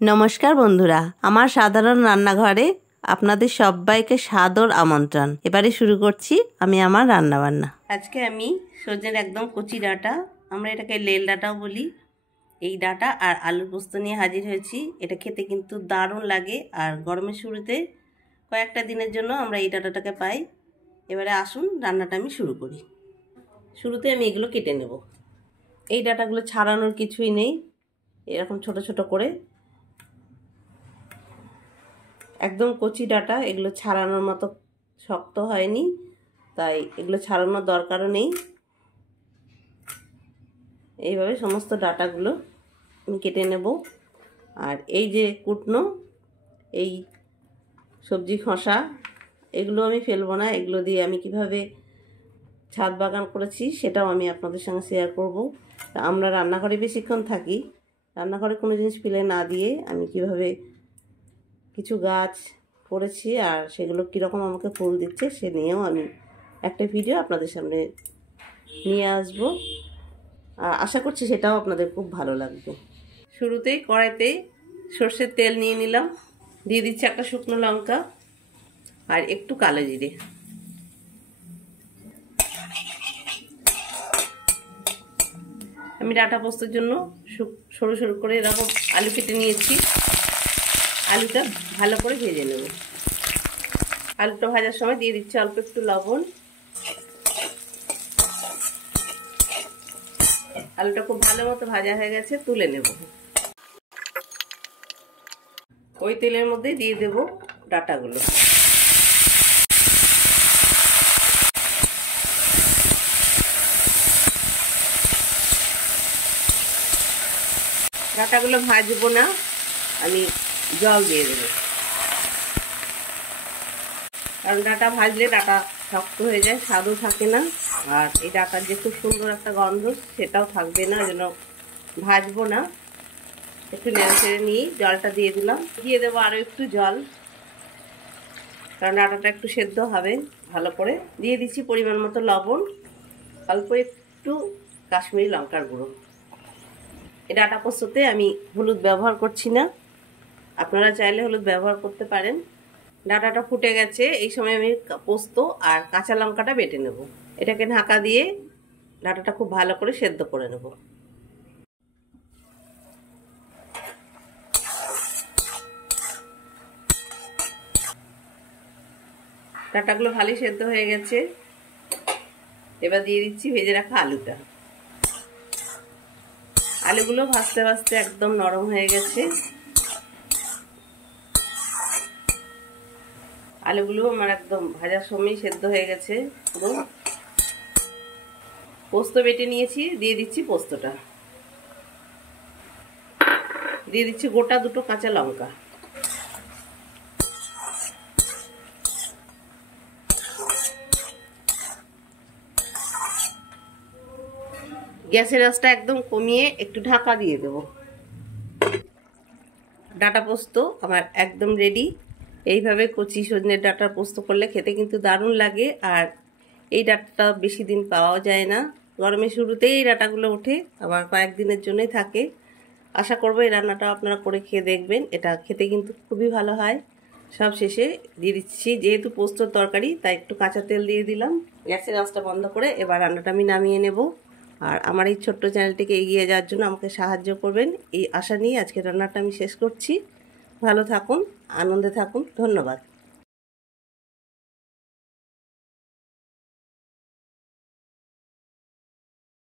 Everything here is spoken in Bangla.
নমস্কার বন্ধুরা, আমার সাধারণ রান্নাঘরে আপনাদের সবাইকে সাদর আমন্ত্রণ। এবারে শুরু করছি আমি আমার রান্নাবান্না। আজকে আমি সজনের একদম কচি ডাঁটা, আমরা এটাকে লেল ডাঁটাও বলি, এই ডাঁটা আর আলুর পোস্ত নিয়ে হাজির হয়েছি। এটা খেতে কিন্তু দারুণ লাগে, আর গরমের শুরুতে কয়েকটা দিনের জন্য আমরা এই ডাঁটাটাকে পাই। এবারে আসুন রান্নাটা আমি শুরু করি। শুরুতে আমি এগুলো কেটে নেব। এই ডাঁটাগুলো ছাড়ানোর কিছুই নেই, এরকম ছোট ছোট করে একদম কচি ডাঁটা, এগুলো ছাড়ানোর মতো শক্ত হয়নি, তাই এগুলো ছাড়ানোর দরকারও নেই। এইভাবে সমস্ত ডাঁটাগুলো আমি কেটে নেব। আর এই যে কুটনো, এই সবজি খোসা, এগুলো আমি ফেলবো না। এগুলো দিয়ে আমি কিভাবে ছাদ বাগান করেছি সেটাও আমি আপনাদের সঙ্গে শেয়ার করব। আমরা রান্নাঘরে বেশিক্ষণ থাকি, রান্নাঘরে কোনো জিনিস ফেলে না দিয়ে আমি কিভাবে কিছু গাছ করেছি আর সেগুলো কীরকম আমাকে ফুল দিচ্ছে সে নিয়েও আমি একটা ভিডিও আপনাদের সামনে নিয়ে আসবো। আর আশা করছি সেটাও আপনাদের খুব ভালো লাগবে। শুরুতেই কড়াইতে সর্ষের তেল নিয়ে নিলাম, দিয়ে দিচ্ছি একটা শুকনো লঙ্কা আর একটু কালো জিরে। আমি ডাঁটা পোস্তের জন্য সরু সরু করে এরকম আলু কেটে নিয়েছি। আলুটা ভালো করে ভেজে নেব। আলুটা ভাজার সময় দিয়ে দিচ্ছি অল্প একটু লবণ। আলুটা খুব ভালো মতো ভাজা হয়ে গেছে, তুলে নেব। ওই তেলের মধ্যে দিয়ে দেব ডাঁটাগুলো। ডাঁটাগুলো ভাজবো না, আমি জল দিয়ে দেবো, কারণ ডাঁটা ভাজলে ডাঁটা শক্ত হয়ে যায়, স্বাদও থাকে না, আর এই ডাঁটার যে খুব সুন্দর একটা গন্ধ সেটাও থাকবে না, যেন ভাজবো না। একটু নেড়ে ছেড়ে নিয়ে জলটা দিয়ে দিলাম। দিয়ে দেবো আরও একটু জল, কারণ ডাঁটাটা একটু সেদ্ধ হবে ভালো করে। দিয়ে দিচ্ছি পরিমাণ মতো লবণ, অল্প একটু কাশ্মীরি লঙ্কার গুঁড়ো। এই ডাঁটা পোস্ততে আমি হলুদ ব্যবহার করছি না, আপনারা চাইলে হলুদ ব্যবহার করতে পারেন। ডাঁটাটা ফুটে গেছে, এই সময় আমি পোস্ত আর কাঁচা লঙ্কাটা বেটে নেব। এটাকে ঢাকা দিয়ে ডাঁটাটা খুব ভালো করে সেদ্ধ করে নেব। ডাঁটাগুলো ভালোই সেদ্ধ হয়ে গেছে, এবার দিয়ে দিচ্ছি ভেজে রাখা আলুটা। আলুগুলো ভাজতে ভাজতে একদম নরম হয়ে গেছে। আলুগুলো আমার একদম ভাজার সময় সেদ্ধ হয়ে গেছে পুরো। পোস্ত বেটে নিয়েছি, দিয়ে দিচ্ছি পোস্তটা। দিয়ে দিচ্ছি গোটা দুটো কাঁচা লঙ্কা। গ্যাসের আঁচটা একদম কমিয়ে একটু ঢাকা দিয়ে দেব। ডাঁটা পোস্ত আমার একদম রেডি। এইভাবে কচি সজনের ডাঁটার পোস্ত করলে খেতে কিন্তু দারুণ লাগে, আর এই ডাঁটাটা বেশি দিন পাওয়াও যায় না। গরমের শুরুতেই এই ডাঁটাগুলো ওঠে, আবার কয়েকদিনের জন্যই থাকে। আশা করবো এই রান্নাটা আপনারা করে খেয়ে দেখবেন, এটা খেতে কিন্তু খুবই ভালো হয়। সব শেষে দিয়ে দিচ্ছি, যেহেতু পোস্তর তরকারি তাই একটু কাঁচা তেল দিয়ে দিলাম। গ্যাসের আঁচটা বন্ধ করে এবার রান্নাটা আমি নামিয়ে নেব। আর আমার এই ছোট্ট চ্যানেলটিকে এগিয়ে যাওয়ার জন্য আমাকে সাহায্য করবেন, এই আশা নিয়ে আজকে রান্নাটা আমি শেষ করছি। ভালো থাকুন, আনন্দে থাকুন, ধন্যবাদ।